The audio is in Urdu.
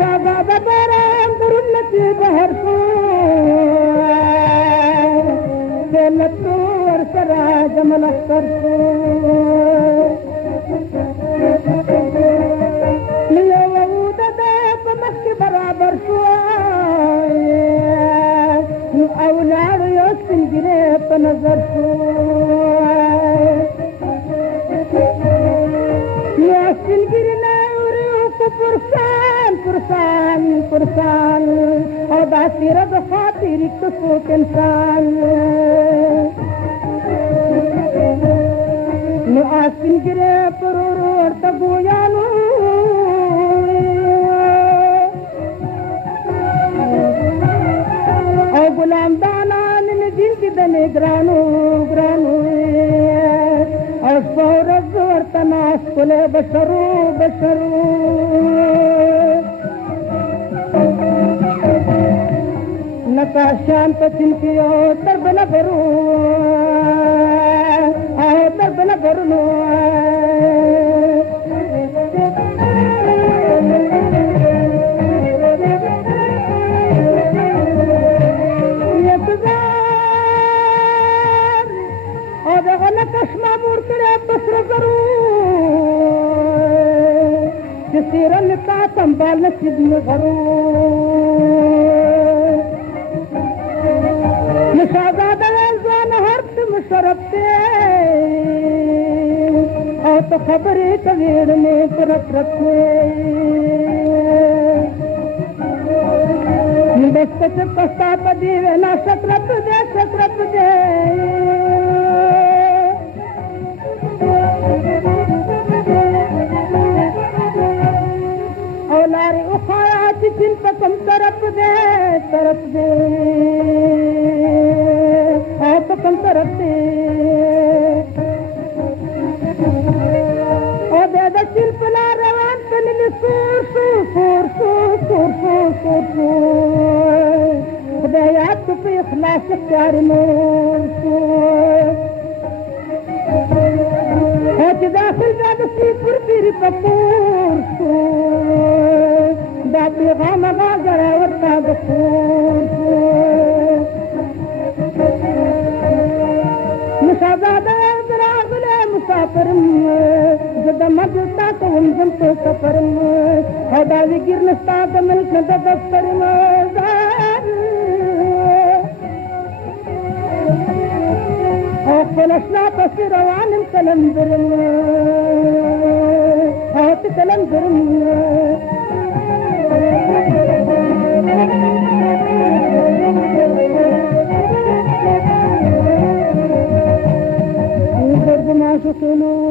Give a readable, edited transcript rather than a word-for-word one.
شباب برام درنتي بهرسو سلتو ورسرا جمل اخترسو ليا وودا داب مخي برابر شو أولاد يوسف جريت نظر شو يوسف جرينا وريوك فرسان فرسان فرسان أو باسيرة بخاطرك تسوك إنسان يوسف جريت فرور تبويانو أو غلام دانا نجين كدني غرانو غرانو أصور الزور تناس كل بشرو بشرو نتاشان تسنكيو تربنا برو تربنا برنو كشما مور كره بسر کرو جسيرن کا سنبال نصیب کرو مشاهدہ زان هرت مشرف او تو خبرې کوي نه پرت رکھے بس ته پستا پدی ونا شکرت دے اولاري اخوات جن پکم طرف دے آپ پکم طرف دے او دے دا چل پلا روان تنلی سور سور سور سور سور سور سور خدایات تو پی اخلاص اختیار نور سور هات داخل دا سی پر پیر پپور سور دا پیغام غاگر ورطا بخور سور مشاهدہ ازراغل مسافرم جدا مدلتا کون جمت سفرم حداوی گرنستا دملک دا دفترم فلشنا پسی روانم کلندرم آت کلندرم درد ما شکلو